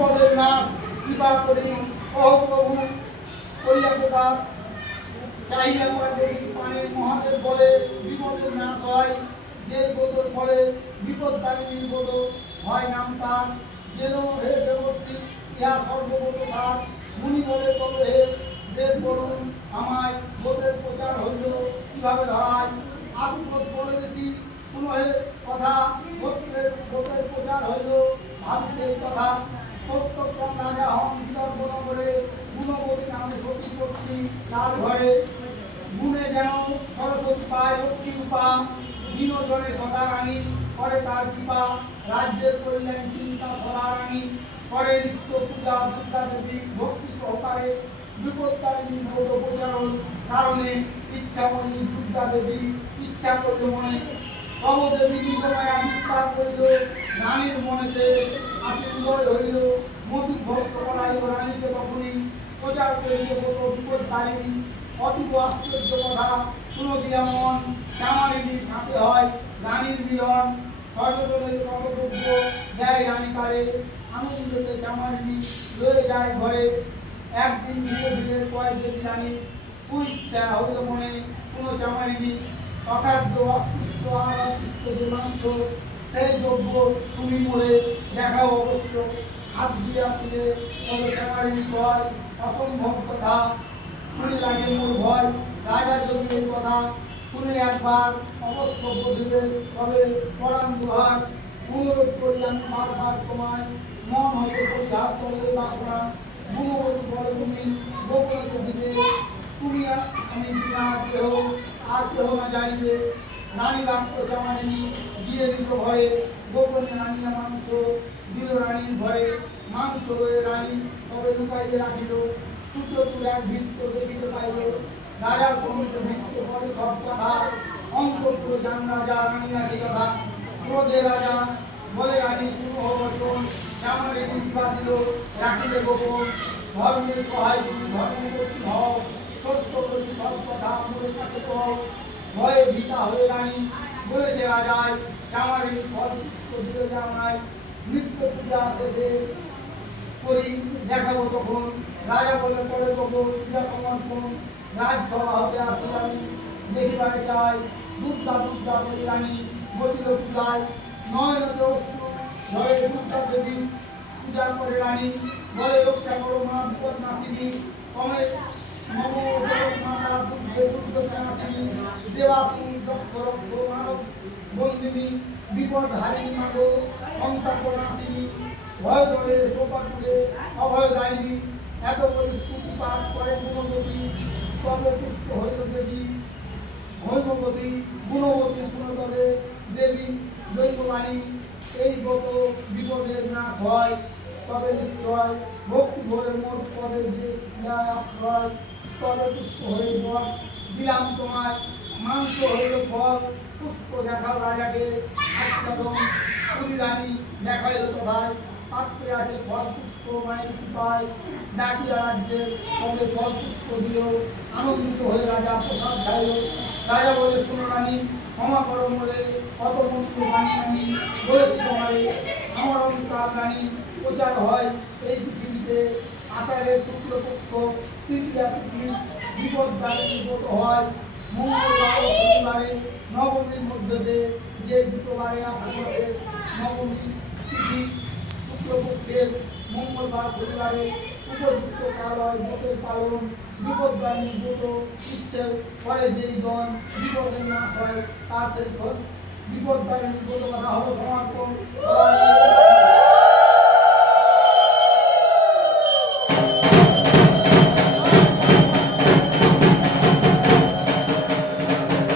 বিপদের নাশ কৃপা করি কহ প্রভু করিয়া প্রকাশ চাহিয়া করে পানির মহাদেব বলে বিপদের নাশ হয় যে গোদর ফলে বিপদ দারিণীর গোদ হয় নাম তার যেন হে দেবশ্রী ইহা সর্বগত সার মুনি বলে তবে হে দেব বলুন আমায় গোদের প্রচার হইল কিভাবে ধরায় আশুতোষ বলে বেশি শুনো হে কথা গোত্রের গোদের প্রচার হইল ভাবি সেই কথা সত্যক্রম রাজা হন বিদর্ভ নগরে গুণবতী নামে সতী পত্নী তার ঘরে গুণে যেন সরস্বতী পায় লক্ষ্মী রূপা বিনোদনে সদা রানী করে তার কৃপা রাজ্যের কল্যাণ চিন্তা সদা রানী করে নিত্য পূজা দুর্গা দেবী ভক্তি সহকারে বিপত্তারিণী বোধ প্রচারণ কারণে ইচ্ছাময়ী দুর্গা দেবী ইচ্ছা করল মনে তব দেবী নিজমায়া বিস্তার করিল রানীর মনেতে আশীর্বাদ হইল মতি ভক্ত করাইল রানীকে তখনই প্রচার করিল বোধ বিপত্তারিণী অতীব আশ্চর্য কথা শুনো দিয়া মন চামারিনীর সাথে হয় রানীর মিলন সর্বজনের কর্তব্য দেয় রানী কারে আনন্দতে চামারিনী লয়ে যায় ঘরে একদিন ধীরে ধীরে কয় দেবী রানী ইচ্ছা হইল মনে শুনো চামারিনী অখাদ্য অস্পৃশ্য আর অস্পৃশ্য যে মাংস সেই দ্রব্য তুমি মোড়ে দেখাও অবশ্য হাত দিয়ে আসলে তবে চামারিনী কয় অসম্ভব কথা শুনে লাগে মোর ভয় রাজার যদি এই কথা শুনে একবার অবশ্য বুঝবে তবে পরাণ দুহার অনুরোধ করি আমি বারবার তোমায় মন হইতে পরিহার করে বাসনা গুণবতী বলে তুমি গোপনীয় দিবে তুমি আমি না কেহ আর কেহ না জানিবে রানী বাক্য চামারিনী দিয়ে দিল ঘরে গোপনে আনিয়া মাংস দিল রানীর ঘরে মাংস রয়ে রানী তবে লুকাইয়ে রাখিল সুচতুর এক ভিত্ত দেখিতে পাইল রাজার সমিত ভিত্ত করে সব কথা অন্তপুর যান রাজা রানী রাখি কথা ক্রোধে রাজা বলে রানী শুরু বচন চামারিনী চিপা দিল রাখিলে গোপন ধর্মের সহায় তুমি ধর্ম করছি হও সত্য করি সব কথা মোর কাছে কও ভয়ে ভীতা হয়ে রানী বলেছে রাজায় চামারিনী ফল পুষ্প দিলে জামাই নিত্য পূজা শেষে করি দেখাবো তখন রাজা বলে করে তখন পূজা সমর্পণ রাজসভা হতে আসি আমি দেখিবারে চাই দুর্গা দুর্গা বলি রানী বসিল পূজায় নয়নতে অস্ত্র ধরে দুর্গা দেবী পূজা করে রানী বলে রক্ষা করো মা বিপদ নাসিনী কমে নম মাতা দুর্গে দুর্গা নাসিনী দেবাসী দক্ষ রক্ষ মানব বন্দিনী বিপদ হারিণী মাগো সন্তাপ নাসিনী ভয় ধরে শোভা তুলে অভয় দায়ী এত করে স্তুতি পাঠ করে গুণবতী স্তবে পুষ্ট হইল দেবী হৈমবতী গুণবতী সুনতরে দেবী দৈববাণী এই গত বিপদের নাশ হয় তবে নিশ্চয় ভক্তি ভরে মোর পদে যে ন্যায় আশ্রয় তবে পুষ্ট হয়ে বল দিলাম তোমায় মাংস হইল ফল পুষ্প দেখাও রাজাকে আচ্ছাদন পুরী রানী দেখাইল কোথায় পাত্রে আছে ফল পুষ্প মায়ের কৃপায় ডাকিয়া রাজ্যে তবে ফল পুষ্প দিল আনন্দিত হয়ে রাজা প্রসাদ খাইল রাজা বলে শুনো রানী ক্ষমা করো মোরে কত মন্ত্র বাণী আমি বলেছি তোমারে আমার অঙ্কার রানী প্রচার হয় এই পৃথিবীতে আষাঢ়ের শুক্লপক্ষ তৃতীয়া তিথি বিপদ জালে বিপদ হয় মঙ্গলবার ও শনিবারে নবমীর মধ্যে যে দুটোবারে আষাঢ় নবমী তিথি শুক্লপক্ষের মঙ্গলবার শনিবারে উপযুক্ত কাল হয় ব্রতের পালন বিপদগামী ব্রত ইচ্ছে করে যেই জন বিপদের নাশ হয় তার সেই বিপদগামী ব্রত কথা হলো সমর্পণ